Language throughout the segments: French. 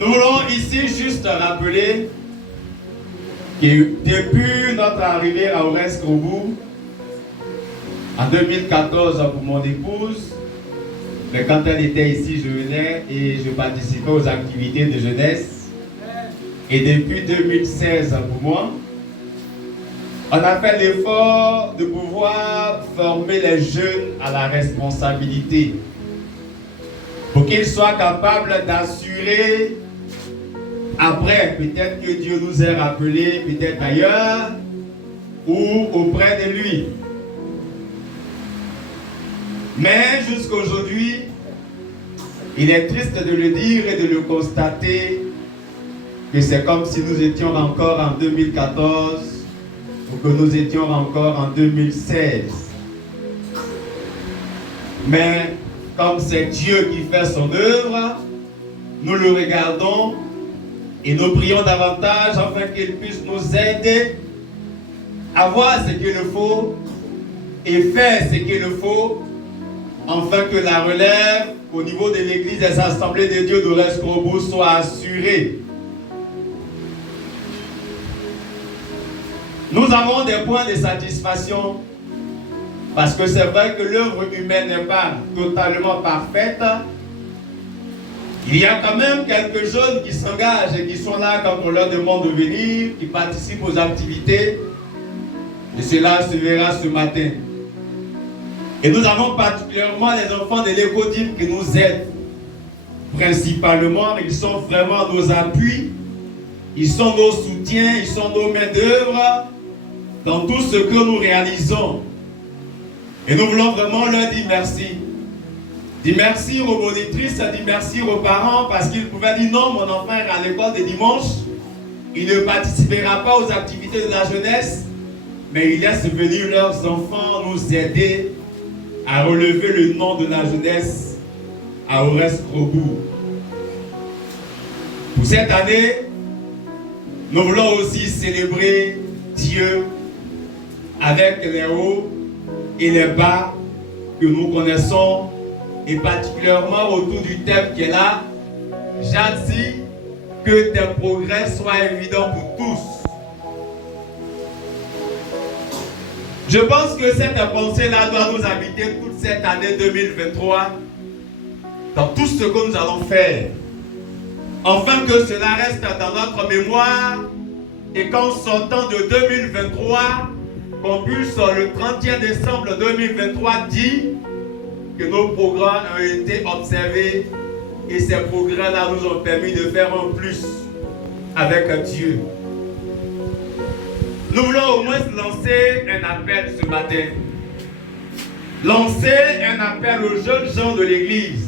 Nous voulons ici juste rappeler que depuis notre arrivée à Aurès-Krobou, en 2014 pour mon épouse, mais quand elle était ici, je venais et je participais aux activités de jeunesse. Et depuis 2016 pour moi, on a fait l'effort de pouvoir former les jeunes à la responsabilité pour qu'ils soient capables d'assurer après, peut-être que Dieu nous ait rappelés, peut-être ailleurs ou auprès de lui. Mais jusqu'aujourd'hui, il est triste de le dire et de le constater que c'est comme si nous étions encore en 2014 ou que nous étions encore en 2016. Mais comme c'est Dieu qui fait son œuvre, nous le regardons et nous prions davantage afin qu'il puisse nous aider à voir ce qu'il faut et faire ce qu'il faut, afin que la relève au niveau de l'église des assemblées de Dieu d'Aurès-Krobou soit assurée. Nous avons des points de satisfaction parce que c'est vrai que l'œuvre humaine n'est pas totalement parfaite. Il y a quand même quelques jeunes qui s'engagent et qui sont là quand on leur demande de venir, qui participent aux activités. Et cela se verra ce matin. Et nous avons particulièrement les enfants de l'écodime qui nous aident. Principalement, ils sont vraiment nos appuis, ils sont nos soutiens, ils sont nos mains d'œuvre dans tout ce que nous réalisons. Et nous voulons vraiment leur dire merci. Dire merci aux monitrices, dire merci aux parents parce qu'ils pouvaient dire non, mon enfant est à l'école de dimanche, il ne participera pas aux activités de la jeunesse, mais ils laissent venir leurs enfants nous aider à relever le nom de la jeunesse à Aurès-Krobou. Pour cette année, nous voulons aussi célébrer Dieu avec les hauts et les bas que nous connaissons et particulièrement autour du thème qui est là. J'attire que tes progrès soient évidents pour tous. Je pense que cette pensée-là doit nous habiter toute cette année 2023 dans tout ce que nous allons faire. Afin que cela reste dans notre mémoire et qu'en sortant de 2023, qu'on puisse le 31 décembre 2023 dire que nos progrès ont été observés et ces progrès-là nous ont permis de faire un plus avec Dieu. Nous voulons au moins lancer un appel ce matin. Lancer un appel aux jeunes gens de l'église.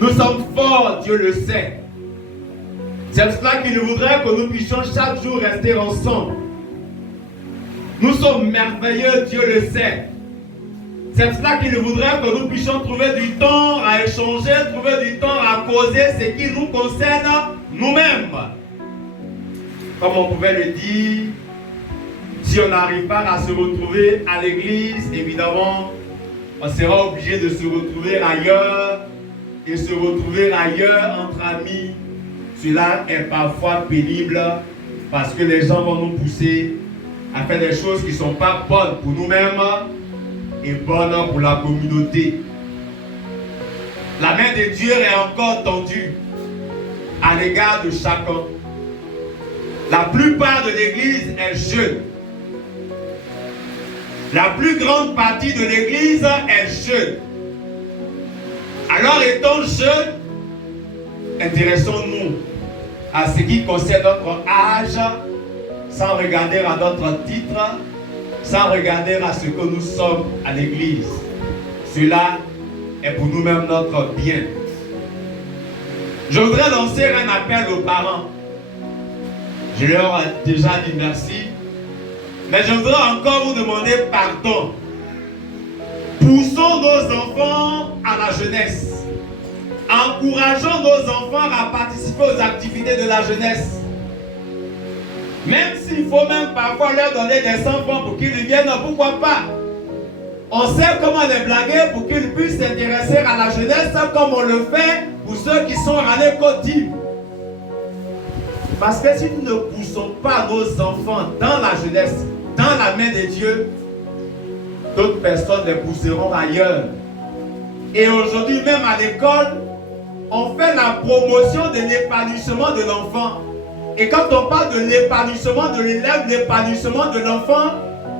Nous sommes forts, Dieu le sait. C'est pour cela qu'il voudrait que nous puissions chaque jour rester ensemble. Nous sommes merveilleux, Dieu le sait. C'est pour cela qu'il voudrait que nous puissions trouver du temps à échanger, trouver du temps à causer ce qui nous concerne nous-mêmes. Comme on pouvait le dire, si on n'arrive pas à se retrouver à l'église, évidemment, on sera obligé de se retrouver ailleurs et se retrouver ailleurs entre amis. Cela est parfois pénible parce que les gens vont nous pousser à faire des choses qui ne sont pas bonnes pour nous-mêmes et bonnes pour la communauté. La main de Dieu est encore tendue à l'égard de chacun. La plupart de l'église est jeune. La plus grande partie de l'église est jeune. Alors étant jeune, intéressons-nous à ce qui concerne notre âge, sans regarder à notre titre, sans regarder à ce que nous sommes à l'église. Cela est pour nous-mêmes notre bien. Je voudrais lancer un appel aux parents. Je leur ai déjà dit merci, mais je voudrais encore vous demander pardon. Poussons nos enfants à la jeunesse. Encourageons nos enfants à participer aux activités de la jeunesse. Même s'il faut même parfois leur donner des enfants pour qu'ils viennent, pourquoi pas? On sait comment les blaguer pour qu'ils puissent s'intéresser à la jeunesse comme on le fait pour ceux qui sont à l'école. Parce que si nous ne poussons pas nos enfants dans la jeunesse, dans la main de Dieu, d'autres personnes les pousseront ailleurs. Et aujourd'hui, même à l'école, on fait la promotion de l'épanouissement de l'enfant. Et quand on parle de l'épanouissement de l'élève, l'épanouissement de l'enfant,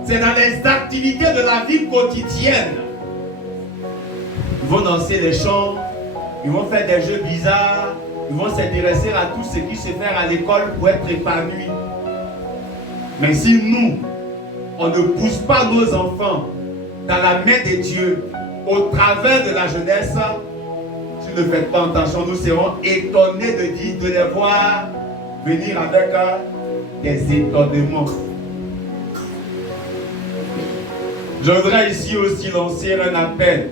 c'est dans les activités de la vie quotidienne. Ils vont danser les chants, ils vont faire des jeux bizarres, ils vont s'intéresser à tout ce qui se fait à l'école pour être épanouis. Mais si nous, on ne pousse pas nos enfants dans la main de Dieu, au travers de la jeunesse, si ne faites pas attention, nous serons étonnés de les voir venir avec des étonnements. Je voudrais ici aussi lancer un appel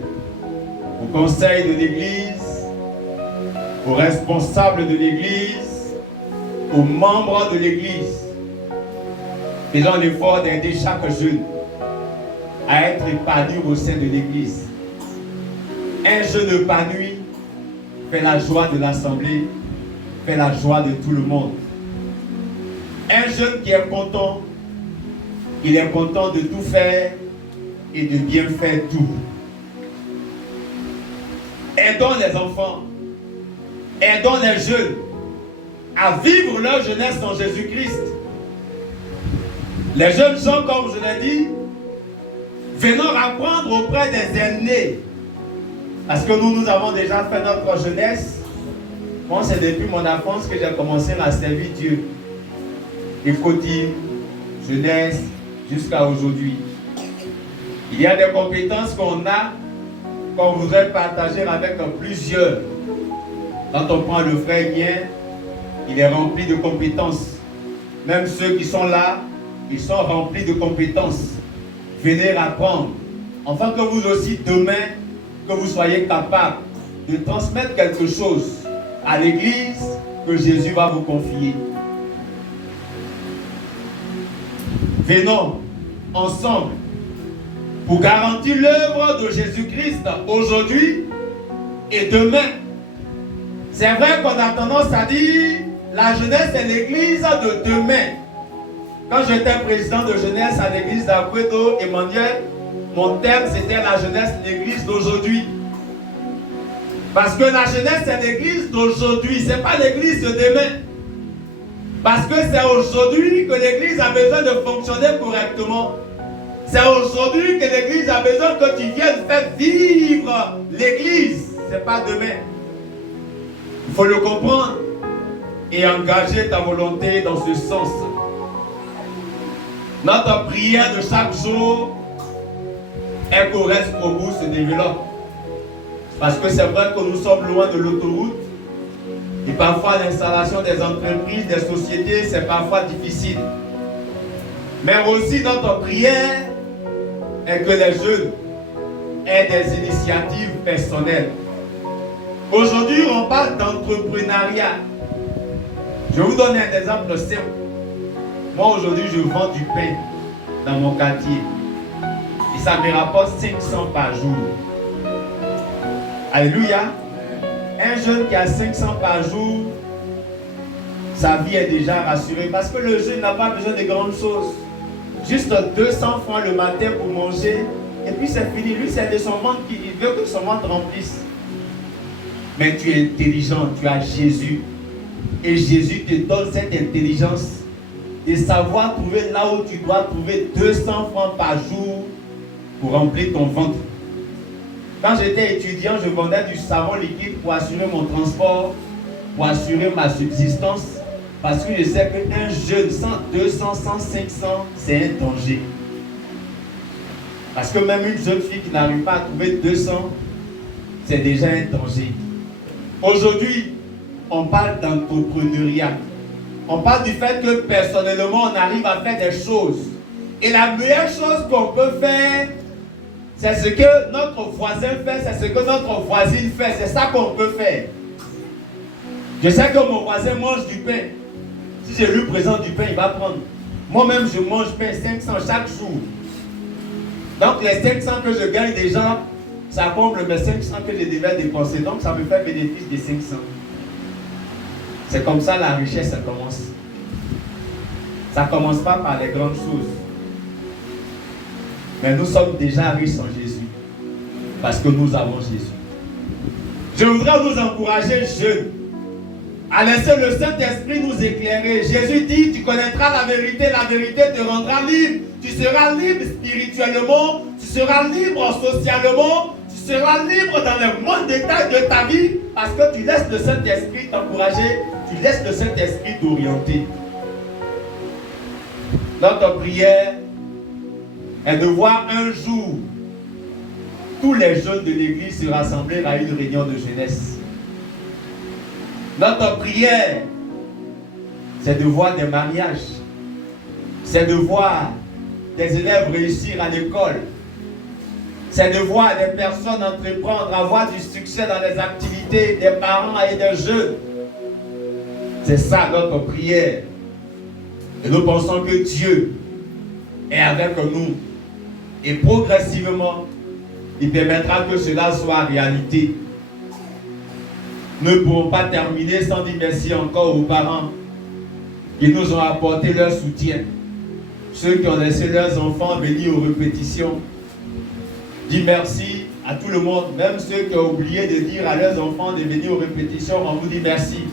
au conseil de l'Église, aux responsables de l'Église, aux membres de l'Église, faisant l'effort d'aider chaque jeune à être épanoui au sein de l'Église. Un jeune épanoui fait la joie de l'assemblée, fait la joie de tout le monde. Un jeune qui est content, il est content de tout faire et de bien faire tout. Aidons les enfants, aidons les jeunes à vivre leur jeunesse en Jésus-Christ. Les jeunes gens, comme je l'ai dit, venons apprendre auprès des aînés. Parce que nous avons déjà fait notre jeunesse. Moi, c'est depuis mon enfance que j'ai commencé à servir Dieu. Écoutez, jeunesse, jusqu'à aujourd'hui. Il y a des compétences qu'on voudrait partager avec plusieurs. Quand on prend le frère Mien, il est rempli de compétences. Même ceux qui sont là, ils sont remplis de compétences. Venez apprendre. Enfin que vous aussi, demain, que vous soyez capable de transmettre quelque chose à l'Église que Jésus va vous confier. Venons ensemble pour garantir l'œuvre de Jésus-Christ aujourd'hui et demain. C'est vrai qu'on a tendance à dire la jeunesse est l'Église de demain. Quand j'étais président de jeunesse à l'église d'Aguedo, Emmanuel, mon thème c'était la jeunesse, l'église d'aujourd'hui. Parce que la jeunesse c'est l'église d'aujourd'hui, ce n'est pas l'église de demain. Parce que c'est aujourd'hui que l'église a besoin de fonctionner correctement. C'est aujourd'hui que l'église a besoin que tu viennes faire vivre l'église. Ce n'est pas demain. Il faut le comprendre et engager ta volonté dans ce sens. Notre prière de chaque jour est qu'au reste au bout se développe. Parce que c'est vrai que nous sommes loin de l'autoroute. Et parfois l'installation des entreprises, des sociétés, c'est parfois difficile. Mais aussi notre prière est que les jeunes aient des initiatives personnelles. Aujourd'hui, on parle d'entrepreneuriat. Je vais vous donner un exemple simple. Moi, aujourd'hui, je vends du pain dans mon quartier. Et ça me rapporte 500 par jour. Alléluia. Un jeune qui a 500 par jour, sa vie est déjà rassurée. Parce que le jeune n'a pas besoin de grandes choses. Juste 200 francs le matin pour manger. Et puis c'est fini. Lui, c'est de son ventre qu'il veut que son ventre remplisse. Mais tu es intelligent, tu as Jésus. Et Jésus te donne cette intelligence de savoir trouver là où tu dois trouver 200 francs par jour pour remplir ton ventre. Quand j'étais étudiant, je vendais du savon liquide pour assurer mon transport, pour assurer ma subsistance. Parce que je sais qu'un jeune sans 200, sans 500, c'est un danger. Parce que même une jeune fille qui n'arrive pas à trouver 200, c'est déjà un danger. Aujourd'hui, on parle d'entrepreneuriat. On parle du fait que personnellement, on arrive à faire des choses. Et la meilleure chose qu'on peut faire, c'est ce que notre voisin fait, c'est ce que notre voisine fait. C'est ça qu'on peut faire. Je sais que mon voisin mange du pain. Si je lui présente du pain, il va prendre. Moi-même, je mange pain 500 chaque jour. Donc les 500 que je gagne déjà, ça comble mes 500 que je devais dépenser. Donc ça me fait bénéfice des 500. C'est comme ça la richesse, ça commence. Ça ne commence pas par les grandes choses. Mais nous sommes déjà riches en Jésus. Parce que nous avons Jésus. Je voudrais nous encourager, jeunes, à laisser le Saint-Esprit nous éclairer. Jésus dit, tu connaîtras la vérité te rendra libre. Tu seras libre spirituellement, tu seras libre socialement, tu seras libre dans le moindre détail de ta vie parce que tu laisses le Saint-Esprit t'encourager, tu laisses le Saint-Esprit t'orienter. Notre prière est de voir un jour tous les jeunes de l'église se rassembler à une réunion de jeunesse. Notre prière, c'est de voir des mariages, c'est de voir des élèves réussir à l'école, c'est de voir des personnes entreprendre, avoir du succès dans les activités des parents et des jeunes. C'est ça notre prière. Et nous pensons que Dieu est avec nous. Et progressivement, il permettra que cela soit réalité. Nous ne pourrons pas terminer sans dire merci encore aux parents qui nous ont apporté leur soutien. Ceux qui ont laissé leurs enfants venir aux répétitions. Dis merci à tout le monde, même ceux qui ont oublié de dire à leurs enfants de venir aux répétitions, on vous dit merci.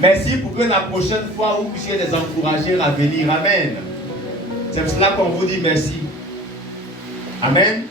Merci pour que la prochaine fois vous puissiez les encourager à venir. Amen. C'est pour cela qu'on vous dit merci. Amen.